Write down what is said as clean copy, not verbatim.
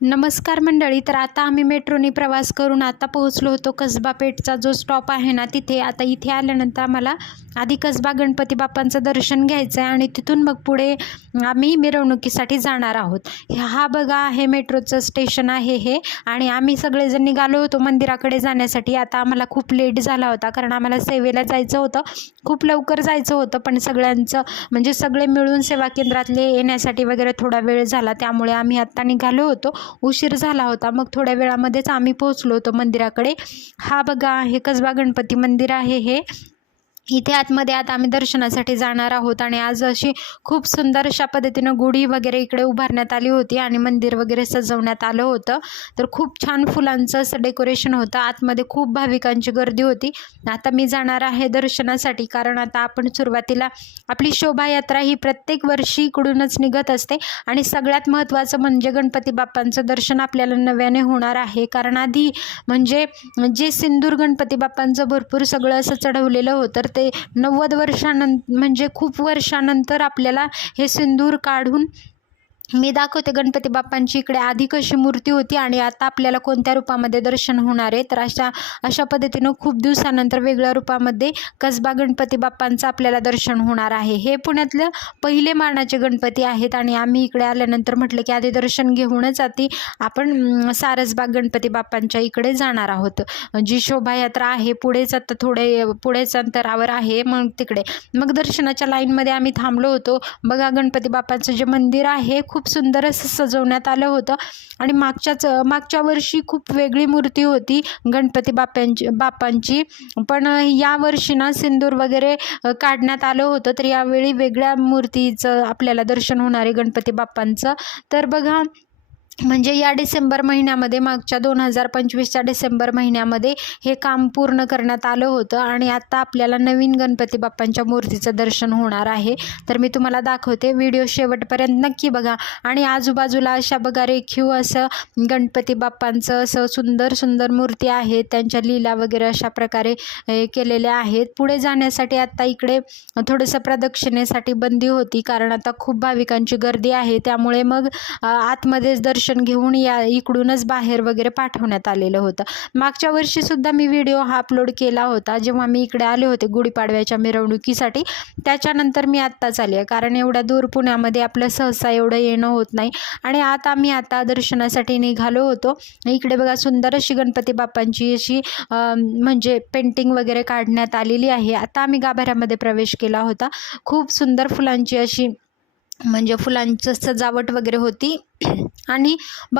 नमस्कार मंडळी. तर आता आम्ही मेट्रोनी प्रवास करून आता पोहोचलो होतो कसबा पेठचा जो स्टॉप आहे ना तिथे. आता इथे आल्यानंतर आम्हाला आधी कसबा गणपती बाप्पांचं दर्शन घ्यायचं आहे आणि तिथून मग पुढे आम्ही मिरवणुकीसाठी जाणार आहोत. हा बघा आहे मेट्रोचं स्टेशन आहे हे. आणि आम्ही सगळेजण निघालो होतो मंदिराकडे जाण्यासाठी. आता आम्हाला खूप लेट झाला होता कारण आम्हाला सेवेला जायचं होतं, खूप लवकर जायचं होतं, पण सगळ्यांचं म्हणजे सगळे मिळून सेवा केंद्रातले येण्यासाठी वगैरे थोडा वेळ झाला, त्यामुळे आम्ही आत्ता निघालो होतो. उशीर झाला होता. मग थोड्या वेळामध्येच आम्ही पोहोचलो होतो मंदिराकडे. हा बघा हे कसबा गणपती मंदिर आहे हे. इथे आतमध्ये आता आम्ही दर्शनासाठी जाणार आहोत. आणि आज अशी खूप सुंदर अशा पद्धतीनं गुढी वगैरे इकडे उभारण्यात आली होती आणि मंदिर वगैरे सजवण्यात आलं होतं. तर खूप छान फुलांचं असं डेकोरेशन होतं. आतमध्ये खूप भाविकांची गर्दी होती. आता मी जाणार आहे दर्शनासाठी, कारण आता आपण सुरुवातीला आपली शोभायात्रा ही प्रत्येक वर्षी इकडूनच निघत असते. आणि सगळ्यात महत्त्वाचं म्हणजे गणपती बाप्पांचं दर्शन आपल्याला नव्याने होणार आहे, कारण आधी म्हणजे जे सिंदूर गणपती बाप्पांचं भरपूर सगळं असं चढवलेलं होतं, ते 90 वर्षानंतर म्हणजे खूप वर्षानंतर आपल्याला हे सिंदूर काढून मी दाखवते गणपती बाप्पांची इकडे आधी कशी मूर्ती होती आणि आता आपल्याला कोणत्या रूपामध्ये दर्शन होणार आहे. तर अशा पद्धतीनं खूप दिवसानंतर वेगळ्या रूपामध्ये कसबा गणपती बाप्पांचं आपल्याला दर्शन होणार आहे. हे पुण्यातलं पहिले मानाचे गणपती आहेत आणि आम्ही इकडे आल्यानंतर म्हटलं की आधी दर्शन घेऊनच आपण सारसबाग गणपती बाप्पांच्या इकडे जाणार आहोत. जी शोभायात्रा आहे पुढेच आता पुढेच अंतरावर आहे. मग तिकडे दर्शनाच्या लाईनमध्ये आम्ही थांबलो होतो. बघा गणपती बाप्पांचं जे मंदिर आहे खूप सुंदर असं सजवण्यात आलं होतं. आणि मागच्या वर्षी खूप वेगळी मूर्ती होती गणपती बाप्पांची, पण या वर्षी ना सिंदूर वगैरे काढण्यात आलं होतं. तर यावेळी वेगळ्या मूर्तीचं आपल्याला दर्शन होणार आहे गणपती बाप्पांचं. तर बघा म्हणजे या डिसेंबर महिन्यामध्ये, मागच्या 2025च्या डिसेंबर महिन्यामध्ये हे काम पूर्ण करण्यात आलं होतं आणि आता आपल्याला नवीन गणपती बाप्पांच्या मूर्तीचं दर्शन होणार आहे. तर मी तुम्हाला दाखवते, व्हिडिओ शेवटपर्यंत नक्की बघा. आणि आजूबाजूला अशा बघा रेखीव असं गणपती बाप्पांचं असं सुंदर सुंदर मूर्ती आहेत, त्यांच्या लीला वगैरे अशा प्रकारे केलेल्या आहेत. पुढे जाण्यासाठी आता इकडे थोडंसं प्रदक्षिणेसाठी बंदी होती, कारण आता खूप भाविकांची गर्दी आहे, त्यामुळे मग आतमध्येच दर्शन घेऊन इकडूनच बाहेर वगैरे पाठवण्यात आलेलं होतं. मागच्या वर्षी सुद्धा मी व्हिडिओ हा अपलोड केला होता जेव्हा मी इकडे आले होते गुढीपाडव्याच्या मिरवणुकीसाठी. त्याच्यानंतर मी आत्ताच आली आहे, कारण एवढ्या दूर पुण्यामध्ये आपलं सहसा एवढं येणं होत नाही. आणि आता दर्शनासाठी निघालो होतो. इकडे बघा सुंदर अशी गणपती बाप्पांची अशी म्हणजे पेंटिंग वगैरे काढण्यात आलेली आहे. आता आम्ही गाभाऱ्यामध्ये प्रवेश केला होता. खूप सुंदर फुलांची अशी म्हणजे फुलांचं सजावट वगैरे होती. आणि